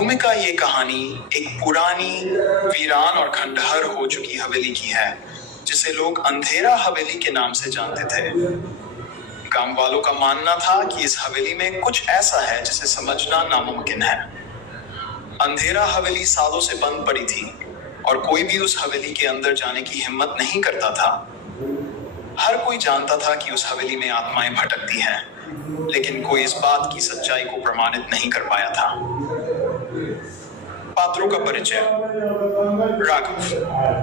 भूमिका ये कहानी एक पुरानी, वीरान और खंडहर हो चुकी हवेली की है, जिसे लोग अंधेरा हवेली के नाम से जानते थे। गांव वालों का मानना था कि इस हवेली में कुछ ऐसा है जिसे समझना नामुमकिन है। अंधेरा हवेली सालों से बंद पड़ी थी और कोई भी उस हवेली के अंदर जाने की हिम्मत नहीं करता था। हर कोई जानता था कि उस हवेली में आत्माएं भटकती हैं, लेकिन कोई इस बात की सच्चाई को प्रमाणित नहीं कर पाया था। पात्रों का परिचय। राघव,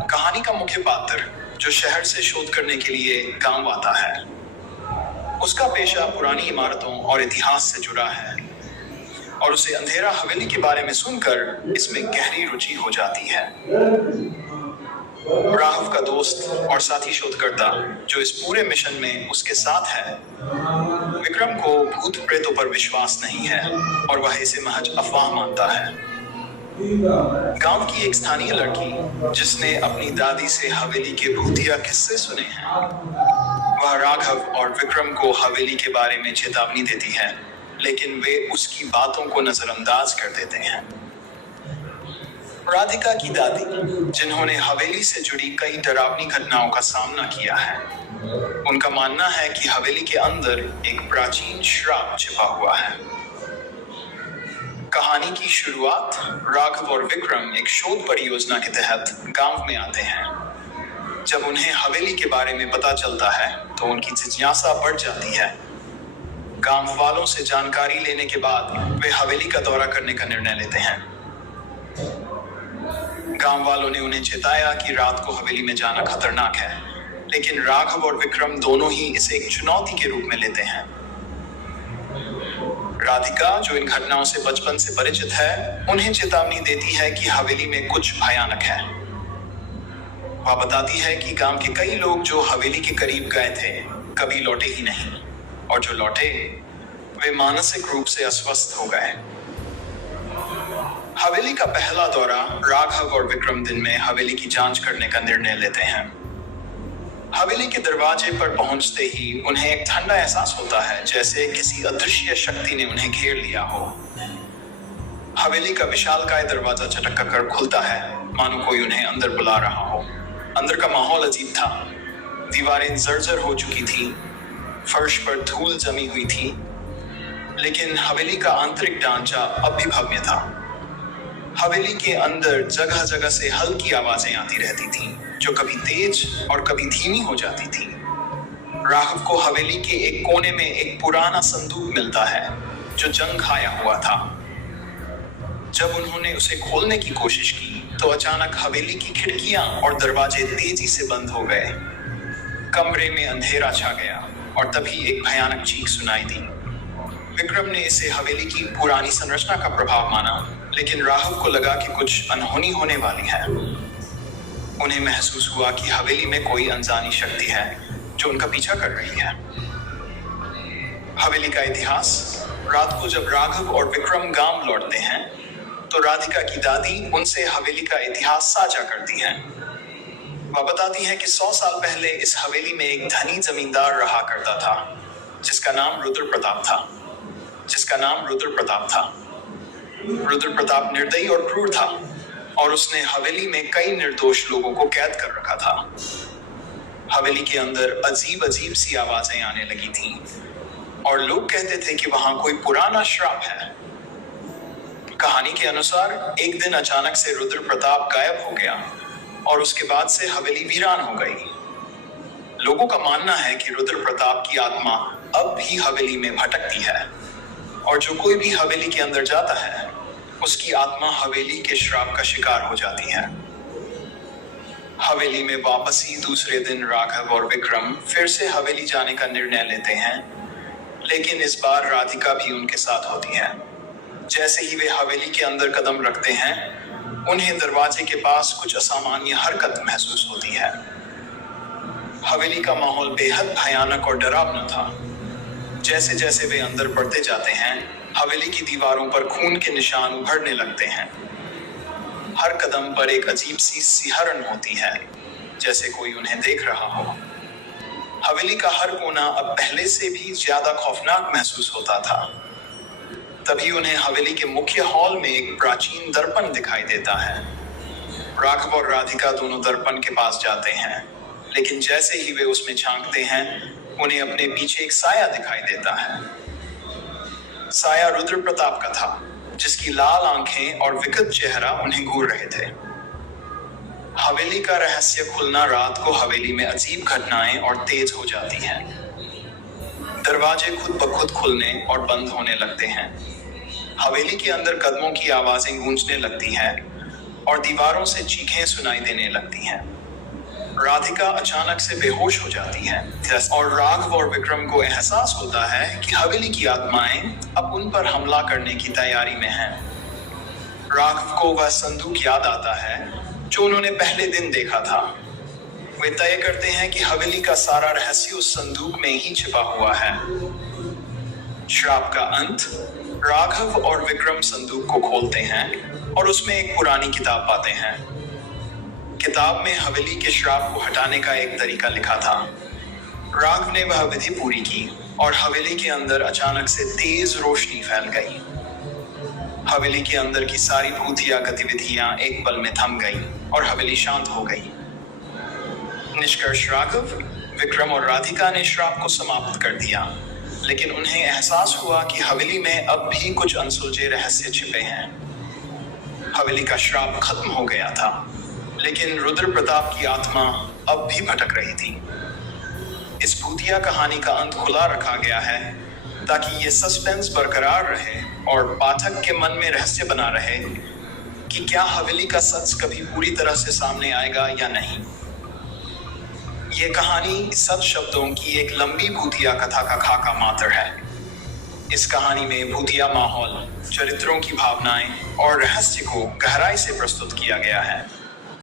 कहानी का मुख्य पात्र, जो शहर से शोध करने के लिए गांव आता है। उसका पेशा पुरानी इमारतों और इतिहास से जुड़ा है और उसे अंधेरा हवेली के बारे में सुनकर इसमें गहरी रुचि हो जाती है। राघव का दोस्त और साथी शोधकर्ता, जो इस पूरे मिशन में उसके साथ है, विक्रम को भूत प्रेतों पर विश्वास नहीं है और वह इसे महज अफवाह मानता है। गांव की एक स्थानीय लड़की, जिसने अपनी दादी से हवेली के भूतिया किस्से सुने हैं, वह राघव और विक्रम को हवेली के बारे में चेतावनी देती है, लेकिन वे उसकी बातों को नजरअंदाज कर देते हैं। राधिका की दादी, जिन्होंने हवेली से जुड़ी कई डरावनी घटनाओं का सामना किया है, उनका मानना है कि हवेली के अंदर एक प्राचीन श्राप छिपा हुआ है। कहानी की शुरुआत राघव और विक्रम एक शोध परियोजना के तहत गांव में आते हैं। जब उन्हें हवेली के बारे में पता चलता है तो उनकी जिज्ञासा बढ़ जाती है। गांव वालों से जानकारी लेने के बाद वे हवेली का दौरा करने का निर्णय लेते हैं। गांव वालों ने उन्हें चेताया कि रात को हवेली में जाना खतरनाक है, लेकिन राघव और विक्रम दोनों ही इसे एक चुनौती के रूप में लेते हैं। राधिका, जो इन घटनाओं से बचपन से परिचित है, उन्हें चेतावनी देती है कि हवेली में कुछ भयानक है। वह बताती है कि गांव के कई लोग जो हवेली के करीब गए थे, कभी लौटे ही नहीं, और जो लौटे वे मानसिक रूप से अस्वस्थ हो गए। हवेली का पहला दौरा राघव और विक्रम दिन में हवेली की जांच करने का निर्णय लेते हैं। हवेली के दरवाजे पर पहुंचते ही उन्हें एक ठंडा एहसास होता है, जैसे किसी अदृश्य शक्ति ने उन्हें घेर लिया हो। हवेली का विशालकाय दरवाजा चटक कर खुलता है, मानो कोई उन्हें अंदर बुला रहा हो। अंदर का माहौल अजीब था। दीवारें जर्जर हो चुकी थी, फर्श पर धूल जमी हुई थी, लेकिन हवेली का आंतरिक ढांचा अब भी भव्य था। हवेली के अंदर जगह जगह से हल्की आवाजें आती रहती थीं, जो कभी तेज और कभी धीमी हो जाती थी। राघव को हवेली के एक कोने में एक पुराना संदूक मिलता है, जो जंग खाया हुआ था। जब उन्होंने उसे खोलने की कोशिश की तो अचानक हवेली की खिड़कियां और दरवाजे तेजी से बंद हो गए। कमरे में अंधेरा छा गया और तभी एक भयानक चीख सुनाई दी। विक्रम ने इसे हवेली की पुरानी संरचना का प्रभाव माना, लेकिन राघव को लगा कि कुछ अनहोनी होने वाली है। उन्हें महसूस हुआ कि हवेली में कोई अनजानी शक्ति है जो उनका पीछा कर रही है। हवेली का इतिहास। रात को जब राघव और विक्रम गांव लौटते हैं तो राधिका की दादी उनसे हवेली का इतिहास साझा करती है। वह बताती है कि 100 साल पहले इस हवेली में एक धनी जमींदार रहा करता था, जिसका नाम रुद्र प्रताप था। रुद्र प्रताप निर्दयी और क्रूर था और उसने हवेली में कई निर्दोष लोगों को कैद कर रखा था। हवेली के अंदर अजीब अजीब सी आवाजें आने लगी थीं और लोग कहते थे कि वहां कोई पुराना श्राप है। कहानी के अनुसार एक दिन अचानक से रुद्र प्रताप गायब हो गया और उसके बाद से हवेली वीरान हो गई। लोगों का मानना है कि रुद्र प्रताप की आत्मा अब भी हवेली में भटकती है और जो कोई भी हवेली के अंदर जाता है, उसकी आत्मा हवेली के श्राप का शिकार हो जाती है। हवेली में वापसी दूसरे दिन राघव और विक्रम फिर से हवेली जाने का निर्णय लेते हैं, लेकिन इस बार राधिका भी उनके साथ होती है। जैसे ही वे हवेली के अंदर कदम रखते हैं, उन्हें दरवाजे के पास कुछ असामान्य हरकत महसूस होती है। हवेली का माहौल बेहद भयानक और डरावना था। जैसे जैसे वे अंदर बढ़ते जाते हैं, हवेली की दीवारों पर खून के निशान उभरने लगते हैं। हर कदम पर एक अजीब सी सिहरन होती है, जैसे कोई उन्हें देख रहा हो। हवेली का हर कोना अब पहले से भी ज्यादा खौफनाक महसूस होता था। तभी उन्हें हवेली के मुख्य हॉल में एक प्राचीन दर्पण दिखाई देता है। राघव और राधिका दोनों दर्पण के पास जाते हैं, लेकिन जैसे ही वे उसमें झांकते हैं उन्हें अपने पीछे एक साया दिखाई देता है। साया रुद्र प्रताप का था, जिसकी लाल आंखें और विकट चेहरा उन्हें घूर रहे थे। हवेली का रहस्य खुलना रात को हवेली में अजीब घटनाएं और तेज हो जाती हैं। दरवाजे खुद ब खुद खुलने और बंद होने लगते हैं। हवेली के अंदर कदमों की आवाजें गूंजने लगती हैं और दीवारों से चीखें सुनाई देने लगती हैं। राधिका अचानक से बेहोश हो जाती है और राघव और विक्रम को एहसास होता है कि हवेली की आत्माएं अब उन पर हमला करने की तैयारी में हैं। राघव को वह संदूक याद आता है जो उन्होंने पहले दिन देखा था। वे तय करते हैं कि हवेली का सारा रहस्य उस संदूक में ही छिपा हुआ है। श्राप का अंत। राघव और विक्रम संदूक को खोलते हैं और उसमें एक पुरानी किताब पाते हैं। किताब में हवेली के श्राप को हटाने का एक तरीका लिखा था। राघव ने वह विधि पूरी की और हवेली के अंदर अचानक से तेज रोशनी फैल गई। हवेली के अंदर की सारी भूतिया गतिविधियां एक पल में थम गई और हवेली शांत हो गई। निष्कर्ष, राघव, विक्रम और राधिका ने श्राप को समाप्त कर दिया, लेकिन उन्हें एहसास हुआ कि हवेली में अब भी कुछ अनसुलझे रहस्य छिपे हैं। हवेली का श्राप खत्म हो गया था, लेकिन रुद्र प्रताप की आत्मा अब भी भटक रही थी। इस भूतिया कहानी का अंत खुला रखा गया है ताकि ये सस्पेंस बरकरार रहे और पाठक के मन में रहस्य बना रहे कि क्या हवेली का सच कभी पूरी तरह से सामने आएगा या नहीं। ये कहानी सच शब्दों की एक लंबी भूतिया कथा का खाका मात्र है। इस कहानी में भूतिया माहौल, चरित्रों की भावनाएं और रहस्य को गहराई से प्रस्तुत किया गया है।